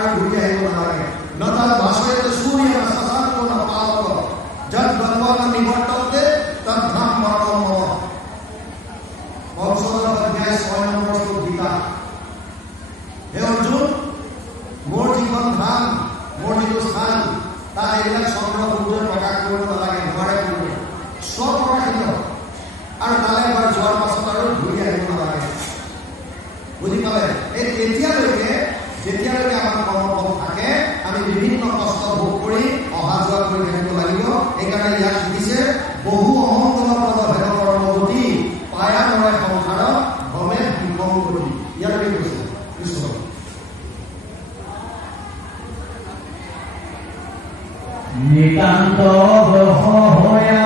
আৰু ঘূৰি আহিব নালাগে নতাৰ ভাষাতে সূৰ্য সাসাত কোন পালক জত ভগৱান নিবৰ্ততে তত ধাম মৰম পঞ্চদশ অধ্যায় 6 নম্বৰ শ্লোক গীতা হে অৰ্জুন মোৰ জীৱন ধাম মোৰ যিটো স্থান তাৰ এইবিলাক চন্দ্ৰ সূৰ্য প্ৰকাশ কৰিব নালাগে নোৱাৰে কৰিব স্বপ্ৰকাশিত আৰু তালৈ এবাৰ যোৱাৰ পাছত আৰু ঘূৰি আহিব নালাগে বুজি পালে এই তেতিয়ালৈকে যেতিয়ালৈকে আমাৰ কৰ্মপথ থাকে আমি বিভিন্ন কষ্ট ভোগ কৰি অহা যোৱা কৰি থাকিব লাগিব এইকাৰণে ইয়াত লিখিছে বহু অমংগলপ্ৰদ ভেদ কৰ্মৱতী পায়া নৰে সংসাৰ ভৱে বিভং কৰি ইয়ালৈকে কৈছে কৃষ্ণ নিতান্ত বহয়া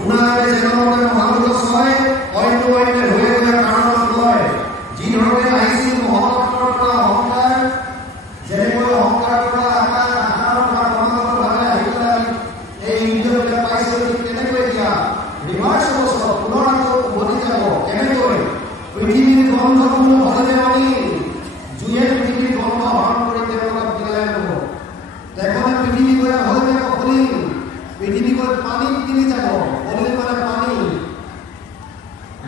শুনাৰে যেনেদৰে মহাপুৰুষ হয় অন্য অন্য হৈ গ'লে কাৰণত লয় যিধৰণে আহিছিল মহত্বৰ পৰা অহংকাৰ যেনেকৈ অহংকাৰৰ পৰা আকাৰ ক্ৰমাগতভাৱে আহি পেলাই এই ইন্দ্ৰিয়বিলাক পাইছে তেনেকৈ এতিয়া ৰিভাৰ্চ অৱস্থা পুনৰ আকৌ উভতি যাব কেনেকৈ পৃথিৱীৰ গ্ৰন্থসমূহ হলে মানি জুয়ে পৃথিৱীৰ গ্ৰন্থ হৰণ কৰি তেওঁলোকক বিলাই ল'ব তেখনে পৃথিৱী গৈ হলে অলিল পৃথিৱী গৈ পানীত কিনি যাব অলিল মানে পানী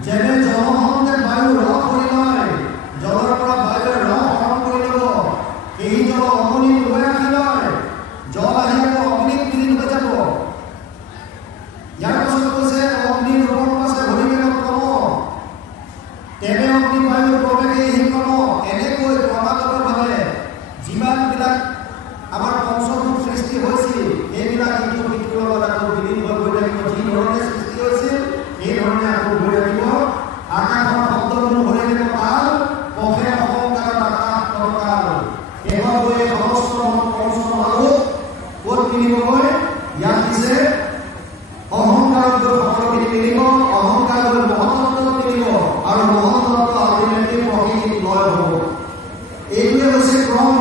যেনে জলসন্দে বায়ু ৰস কৰি লয় জলৰ পৰা বায়ুৱে ৰস হৰণ কৰি ল'ব এই জল অগ্নিত লৈ ৰাখি লয় জল আহি আকৌ অগ্নিত বিলীন হৈ যাব ইয়াৰ পাছত কৈছে অগ্নিৰ ৰূপৰ পাছে ভৰিবেগ ক্ৰম তেনে অগ্নি বায়ুৰ প্ৰৱেশে এই ক্ৰম এনেকৈ ক্ৰমাগতভাৱে যিমানবিলাক আমাৰ পঞ্চভূত সৃষ্টি হৈছিল এইবিলাক ইটো সিটোৰ লগত আকৌ বিলীন হৈ গৈ থাকিব যি ধৰণে সৃষ্টি হৈছিল এই ধৰণে আকৌ গৈ থাকিব আকাশৰ শব্দবোৰ ভৰি দিব কাল পথে অহংকাৰৰ আকাশ তৰকাল এবাৰ গৈ সমস্ত পঞ্চম আৰু ক'ত কিনিবগৈ ইয়াত দিছে অহংকাৰত গৈ সকলোখিনি কিনিব অহংকাৰ গৈ মহত্ত্ব কিনিব আৰু মহত্ত্ব আল্টিমেটলি প্ৰকৃতি লয় হ'ব এইটোৱে হৈছে ক্ৰম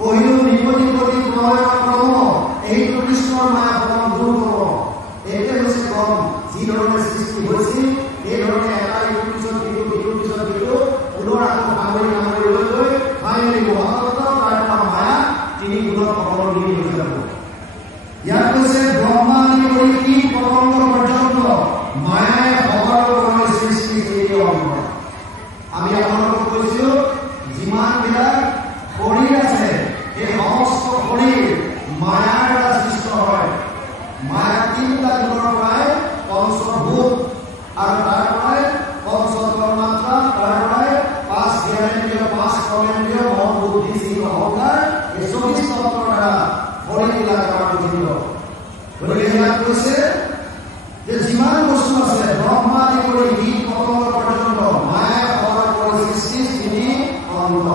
কহিলো নিপতি ক্ৰমৰ ক্ৰম এইটো কৃষ্ণৰ মায়া ক্ৰম দূৰ কৰিব এইটোৱে হৈছে ক্ৰম যি ধৰণে সৃষ্টি হৈছিল এই ধৰণে এটা ইটোৰ পিছত সিটো পুনৰ আকৌ সামৰি লৈ গৈ ফাইনেলি মহত্ত্ব তাৰ পৰা মায়া তিনি গুণত সকলো মিলি হৈ যাব ইয়াত কৈছে ব্ৰহ্মা আদি কৰি কীট পতংগ পৰ্যন্ত মায়াই সকলোৰে সৃষ্টি কৰি অংগ আমি আপোনালোকক কৈছো যিমানবিলাক শৰীৰ আছে এই সমস্ত শৰীৰ মায়াৰ দ্বাৰা সৃষ্ট হয় মায়া তিনিটা গুণৰ পৰাই পঞ্চভূত আৰু তাৰ পৰাই পঞ্চতন্মাত্ৰা তাৰ পৰাই পাঁচ জ্ঞানেন্দ্ৰিয় পাঁচ কৰ্মেন্দ্ৰিয় মন বুদ্ধি চিত্ত অহংকাৰ এই 24 তত্ত্বৰ দ্বাৰা শৰীৰবিলাক আমাৰ গঠিত গতিকে ইয়াত কৈছে যে যিমান বস্তু আছে ব্ৰহ্মা আদি কৰি কীট পতংগ পৰ্যন্ত মায়াই সকলোৰে সৃষ্টি তিনি অন্ত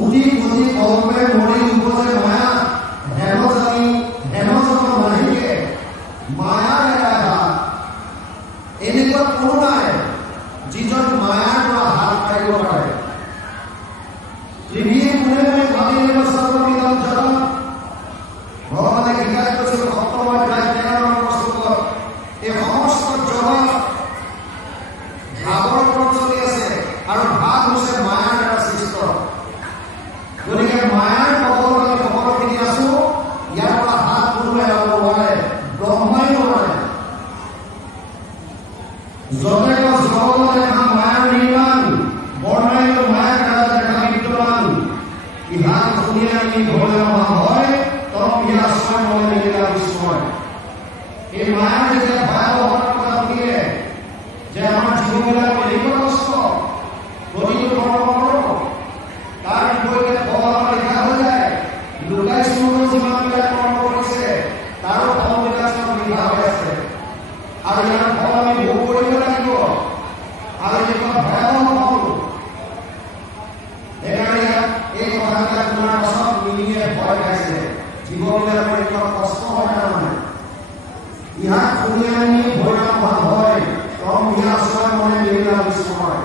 উঠি পুঁজি কল্পে মৰি উপজে মায়া হেমজত নাহিকে মায়াৰ এটা এনেকুৱা কোনো নাই যিজন মায়াৰ পৰা হাত পাৰিব পাৰে পৃথিৱীয়ে কোনে কোনে ভাবি নিৰ্বাচন জগত ভগৱানে গীতাত কৈছিল ৭ম অধ্যায় ১৩ নম্বৰ শ্লোকত এই সমস্ত জগত ভাৱৰ ওপৰত চলি আছে আৰু ভাৱ হৈছে মায়াৰ দ্বাৰা সৃষ্ট গতিকে মায়াৰ কবলত আমি সকলোখিনি আছো ইয়াৰ পৰা হাত কোনোৱে ল'ব নোৱাৰে ব্ৰহ্মাই নোৱাৰে যতে জগতত দেখা মায়াৰ নিৰ্মাণ বৰ্ণাই মায়াৰ দ্বাৰা দেখা বিদ্যমান ইহান শুনিয়ে আমি ভয় নহা হয় তম ইহা স্বয়ং মনে মিলিলা বিস্ময় এই মায়াৰ যেতিয়া ভয়াৱহতাৰ কথা শুনিলে যে আমাৰ জীৱনবিলাক এনেকুৱা কষ্ট প্ৰতিটো কৰ্ম কৰোঁ তাৰ বিপৰীতে ফল আমাৰ লিখা হৈ যায় লুকাই চুৰ যিমানবিলাক কৰ্ম কৰিছে তাৰো ফলবিলাক চব লিখা হৈ আছে আৰু ইয়াৰ ফল আমি ভোগ কৰিব লাগিব আৰু এনেকুৱা ভয়াৱহ ফল সেইকাৰণে এই কথাবিলাক শুনাৰ পাছত মিলিয়ে ভয় খাইছে জীৱনবিলাকৰ এনেকুৱা কষ্ট হয় তাৰমানে ইয়াক শুনি আমি ভয় নহা হয় তম ইহা স্বয়ং মনে মিলিলা বিস্ময়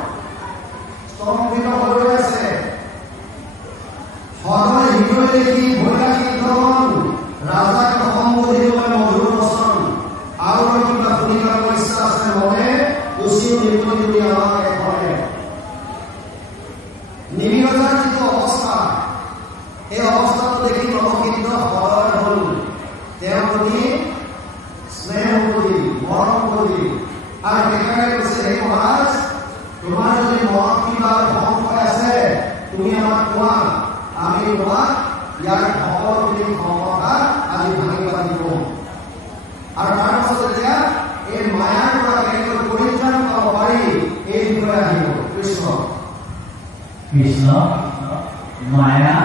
স্তম্ভিত হৈ আছে সদয় হৃদয় দেখি ভৈৰা কীৰ্তন ৰাজাক সম্বোধিবলৈ মধুৰ বচন আৰু কিবা শুনিবলৈ ইচ্ছা আছে মনে উচিত নিৰ্মলি বুলি আমাক এখনে নিবিড়তাৰ যিটো অৱস্থা এই অৱস্থাটো দেখি নৱকিন্দ সদয় হ'ল তেওঁৰ প্ৰতি স্নেহ কৰি মৰম কৰি আৰু সেইকাৰণে কৈছে হে মহাৰাজ তোমাৰ যদি মনত কিবা সংশয় আছে তুমি আমাক কোৱা আমি তোমাক ইয়াৰ সকলোখিনি ক্ষমতা আজি ভাঙি পাতি কওঁ আৰু তাৰপাছত এতিয়া এই মায়াৰ পৰা কেনেকৈ পৰিত্ৰাণ পাব পাৰি এই বিষয়ে আহিব কৃষ্ণ মায়া